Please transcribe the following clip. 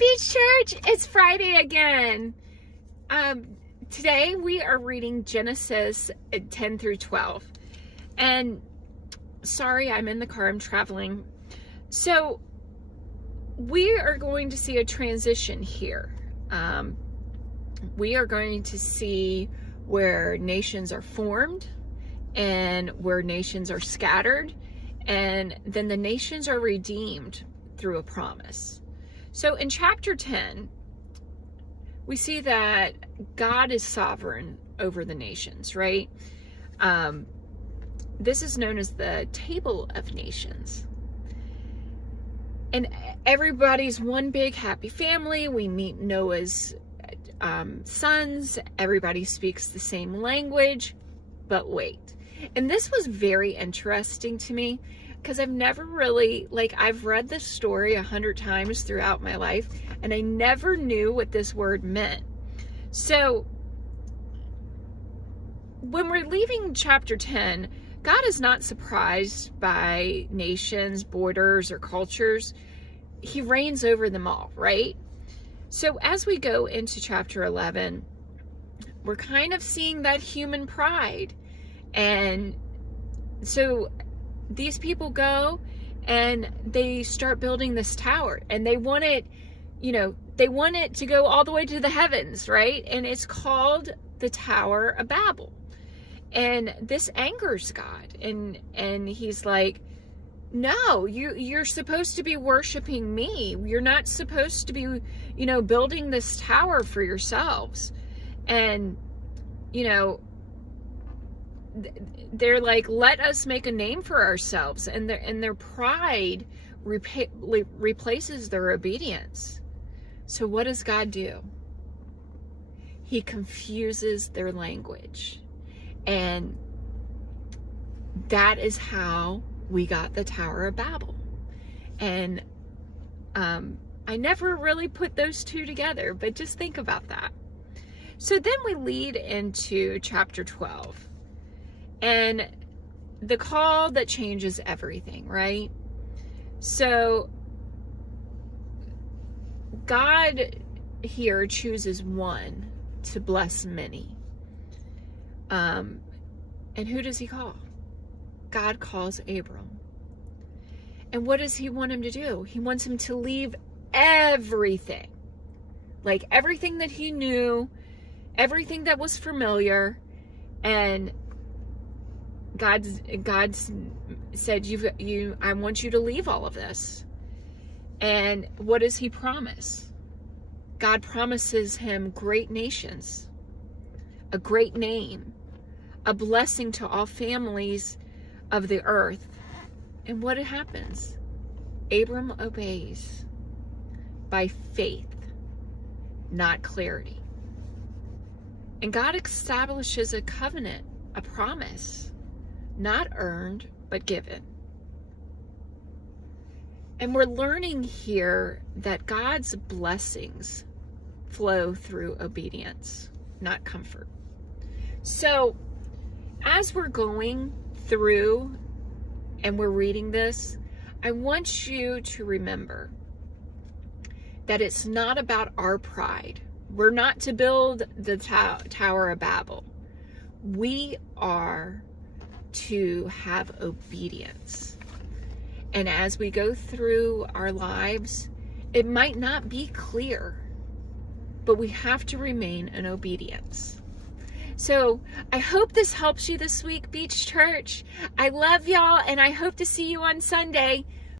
Beach Church, it's Friday again. Today we are reading Genesis 10 through 12. And sorry, I'm in the car, I'm traveling. So we are going to see a transition here. We are going to see where nations are formed and where nations are scattered, and then the nations are redeemed through a promise. So in chapter 10, we see that God is sovereign over the nations, right? This is known as the Table of Nations. And everybody's one big happy family. We meet Noah's sons. Everybody speaks the same language. But wait. And this was very interesting to me, because I've never really, I've read this story 100 times throughout my life, and I never knew what this word meant. So when we're leaving chapter 10, God is not surprised by nations, borders, or cultures. He reigns over them all, right? So as we go into chapter 11, we're kind of seeing that human pride. And so these people go and they start building this tower, and they want it, they want it to go all the way to the heavens, right? And it's called the Tower of Babel. And this angers God. And he's like, no, you're supposed to be worshiping me. You're not supposed to be, building this tower for yourselves. And, they're like, let us make a name for ourselves, and their pride replaces their obedience. So what does God do? He confuses their language, and that is how we got the Tower of Babel. And I never really put those two together, but just think about that. So then we lead into chapter 12. And the call that changes everything, right? So God here chooses one to bless many. And who does he call? God calls Abram. And what does he want him to do? He wants him to leave everything. Like everything that he knew, everything that was familiar, and God said, I want you to leave all of this. And what does he promise? God promises him great nations, a great name, a blessing to all families of the earth. And what happens? Abram obeys by faith, not clarity. And God establishes a covenant, a promise, not earned, but given. And we're learning here that God's blessings flow through obedience, not comfort. So as we're going through and we're reading this, I want you to remember that it's not about our pride. We're not to build the Tower of Babel. We are to have obedience. And as we go through our lives, it might not be clear, but we have to remain in obedience. So I hope this helps you this week, Beach Church. I love y'all, and I hope to see you on Sunday.